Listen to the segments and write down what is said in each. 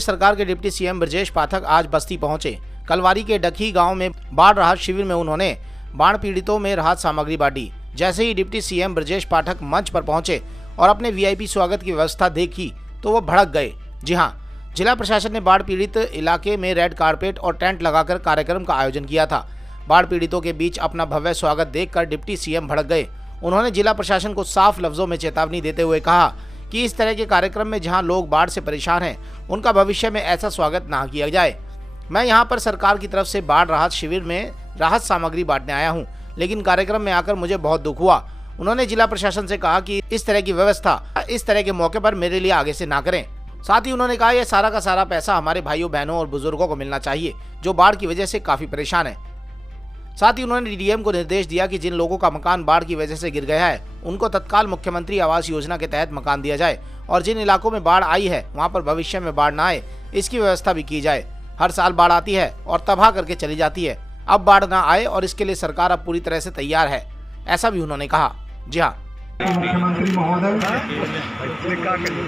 सरकार के deputy CM Brajesh Pathak आज बस्ती पहुंचे। कलवारी के डखी गांव में बाढ़ राहत शिविर में उन्होंने बाढ़ पीड़ितों में राहत सामग्री बांटी। जैसे ही डिप्टी सीएम ब्रजेश पाठक मंच पर पहुंचे और अपने वीआईपी स्वागत की व्यवस्था देखी तो वो भड़क गए। जी हां, जिला प्रशासन ने बाढ़ पीड़ित इलाके में रेड कारपेट और टेंट लगाकर कार्यक्रम का आयोजन किया था। बाढ़ पीड़ितों के बीच अपना भव्य स्वागत देखकर डिप्टी सीएम भड़क गए। उन्होंने जिला प्रशासन को साफ लफ्जों में चेतावनी देते हुए कहा कि इस तरह के कार्यक्रम में जहां लोग बाढ़ से परेशान हैं, उनका भविष्य में ऐसा स्वागत ना किया जाए। मैं यहां पर सरकार की तरफ से बाढ़ राहत शिविर में राहत सामग्री बांटने आया हूं, लेकिन कार्यक्रम में आकर मुझे बहुत दुख हुआ। उन्होंने जिला प्रशासन से कहा कि इस तरह की व्यवस्था इस तरह के मौके पर मेरे लिए आगे से ना करें। साथ ही उन्होंने कहा यह सारा का सारा पैसा हमारे भाइयों बहनों और बुजुर्गों को मिलना चाहिए जो बाढ़ की वजह से काफी परेशान है। साथ ही उन्होंने डीडीएम को निर्देश दिया कि जिन लोगों का मकान बाढ़ की वजह से गिर गया है उनको तत्काल मुख्यमंत्री आवास योजना के तहत मकान दिया जाए और जिन इलाकों में बाढ़ आई है वहां पर भविष्य में बाढ़ न आए इसकी व्यवस्था भी की जाए। हर साल बाढ़ आती है और तबाह करके चली जाती है। अब बाढ़ न आए और इसके लिए सरकार अब पूरी तरह से तैयार है, ऐसा भी उन्होंने कहा। जी हाँ, मुख्यमंत्री महोदय,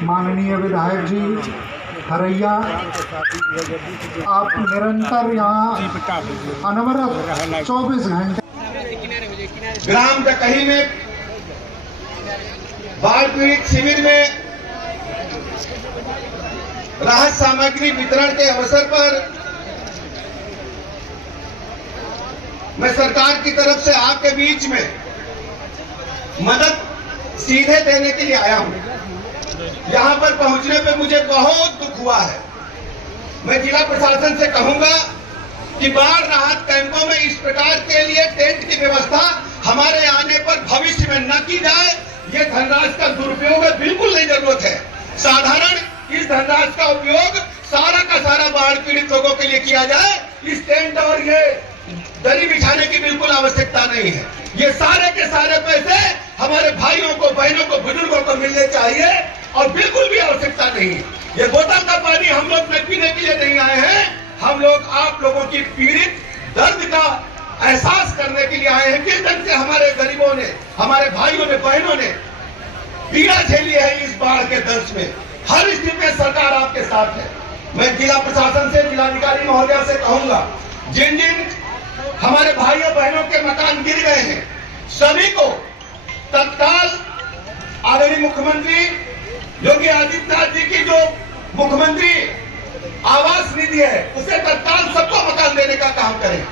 माननीय विधायक जी हरैया, आप निरंतर यहाँ अनवरत 24 घंटे ग्राम डकही में बाढ़ पीड़ित शिविर में राहत सामग्री वितरण के अवसर पर मैं सरकार की तरफ से आपके बीच में मदद सीधे देने के लिए आया हूं। यहां पर पहुंचने पे मुझे बहुत दुख हुआ है। मैं जिला प्रशासन से कहूंगा कि बाढ़ राहत कैंपों में इस प्रकार के लिए टेंट की व्यवस्था हमारे आने पर भविष्य में न की जाए। ये धनराशि का दुरुपयोग बिल्कुल नहीं जरूरत है। साधारण इस धनराशि का उपयोग सारा का सारा बाढ़ पीड़ित लोगों के लिए किया जाए। इस टेंट और ये दरी बिछाने की बिल्कुल आवश्यकता नहीं है। ये सारे के सारे पैसे हमारे भाइयों को, बहनों को, बुजुर्गों को मिलने चाहिए और बिल्कुल भी आवश्यकता नहीं है। ये बोतल का पानी हम लोग पीने के लिए नहीं आए हैं। हम लोग आप लोगों की पीड़ित दर्द का एहसास करने के लिए आए हैं। किस ढंग से हमारे गरीबों ने, हमारे भाइयों ने, बहनों ने पीड़ा झेली है इस बाढ़ के दर्द में। हर स्थिति में सरकार आपके साथ है। मैं जिला प्रशासन से, जिलाधिकारी महोदया से कहूंगा, जिन जिन हमारे भाइयों बहनों के मकान गिर गए हैं सभी को तत्काल आदरणीय मुख्यमंत्री योगी आदित्यनाथ जी की जो मुख्यमंत्री आवास निधि है उसे तत्काल सबको मकान देने का काम करें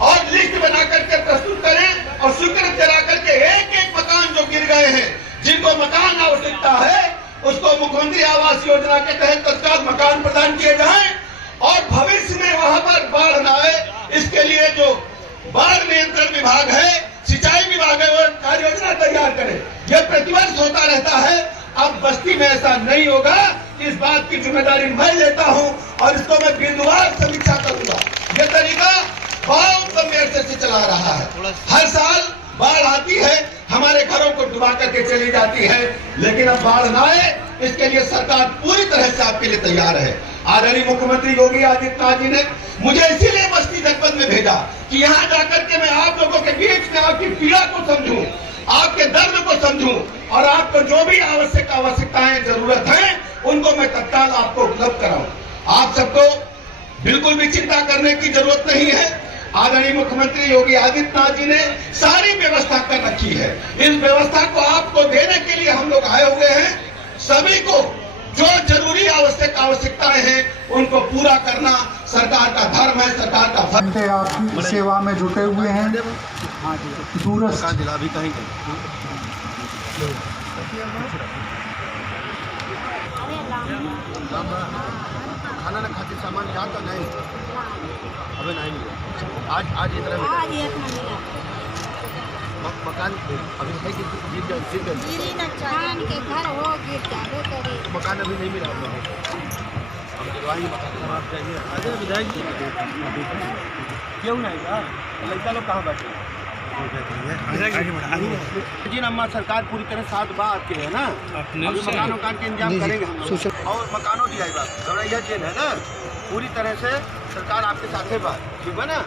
और लिस्ट बना करके प्रस्तुत करें और स्वीकृत करा करके एक एक मकान जो गिर गए हैं, जिनको मकान आवश्यकता है, उसको मुख्यमंत्री आवास योजना के तहत तत्काल मकान प्रदान किए जाए और भविष्य में वहां पर बाढ़ न आए इसके लिए जो बाढ़ नियंत्रण विभाग है, सिंचाई विभाग है, वो कार्य योजना तैयार करे। यह प्रतिवर्ष होता रहता है। अब बस्ती में ऐसा नहीं होगा। इस बात की जिम्मेदारी मैं लेता हूं और इसको मैं बिंदुवार समीक्षा करूंगा। यह तरीका बहुत गंभीरता से चला रहा है। हर साल बाढ़ आती है, हमारे घरों को डुबा करके चली जाती है, लेकिन अब बाढ़ न आए इसके लिए सरकार पूरी तरह से आपके लिए तैयार है। आदरणीय मुख्यमंत्री योगी आदित्यनाथ जी ने मुझे इसीलिए बस्ती जनपद में भेजा कि यहाँ जाकर के मैं आप लोगों के बीच में आपकी पीड़ा को समझूं, आपके दर्द को समझूं और आपको जो भी आवश्यकताएं जरूरत है उनको मैं तत्काल आपको उपलब्ध कराऊं। आप सबको बिल्कुल भी चिंता करने की जरूरत नहीं है। आदरणीय मुख्यमंत्री योगी आदित्यनाथ जी ने सारी व्यवस्था कर रखी है। इस व्यवस्था को आपको देने के लिए हम लोग आए हुए हैं। सभी को जो जरूरी आवश्यकताएं हैं उनको पूरा करना सरकार का धर्म है, सरकार का फर्ज है। आपकी सेवा में जुटे हुए हैं। दूरस्थ खाना ना खाते सामान जाता नहीं, अबे नहीं मिला। आज इतना मकान अभी है कि मकान अभी नहीं मिला। विधायक जी क्यों नहीं लड़का लोग कहाँ बैठे जी? अम्मा सरकार पूरी तरह साथ बात के है ना, अभी मकान के इंतजाम करेंगे हम लोग और मकानों दिया जेल है ना, पूरी तरह से सरकार आपके साथ है बात, ठीक है ना।